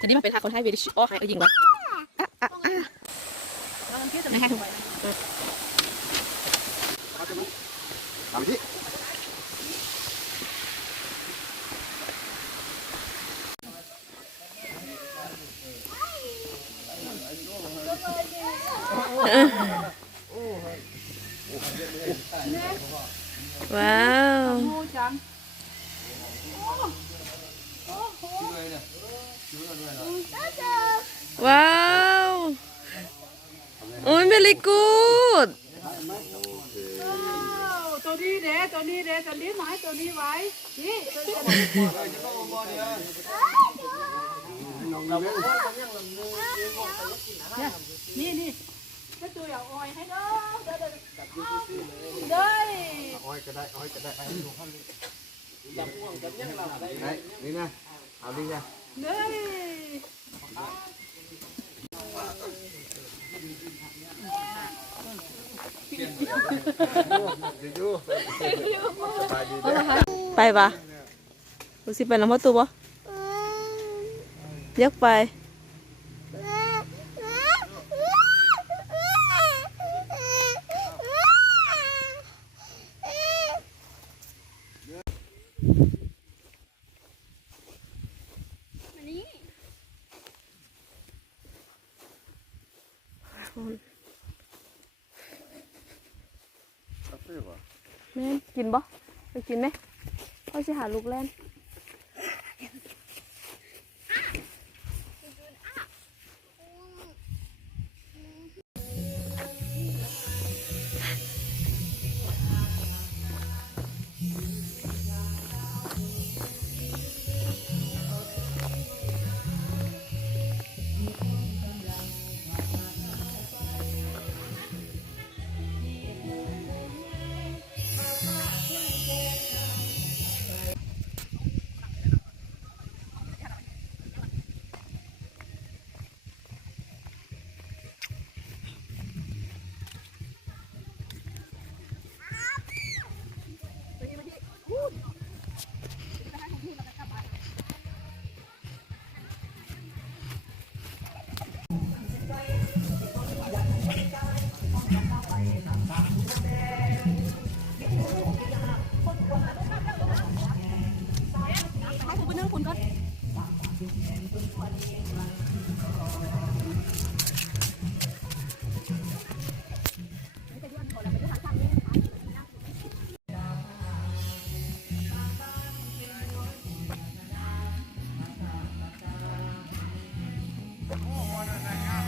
ทีนี้มันเป็นท่าคนไทยเวดิชอ๋อให้ยิงวะนะคะทำที่ว้าวว้าวโอ้ย very good ตัวนี้เด้ตัวนี้ไว้ตัวนี้ไว้นี่นี่ถ้าตัวอย่าอ้อยให้เด้อเด้อ้อยก็ได้อ้อยก็ได้นี่นะเอาดิจ้ะเด้ไปปะดูสิไปน้ำพ่อตัวปะยักไปแม่กินบ่ไปกินไหมพ่อจะหาลูกแล่น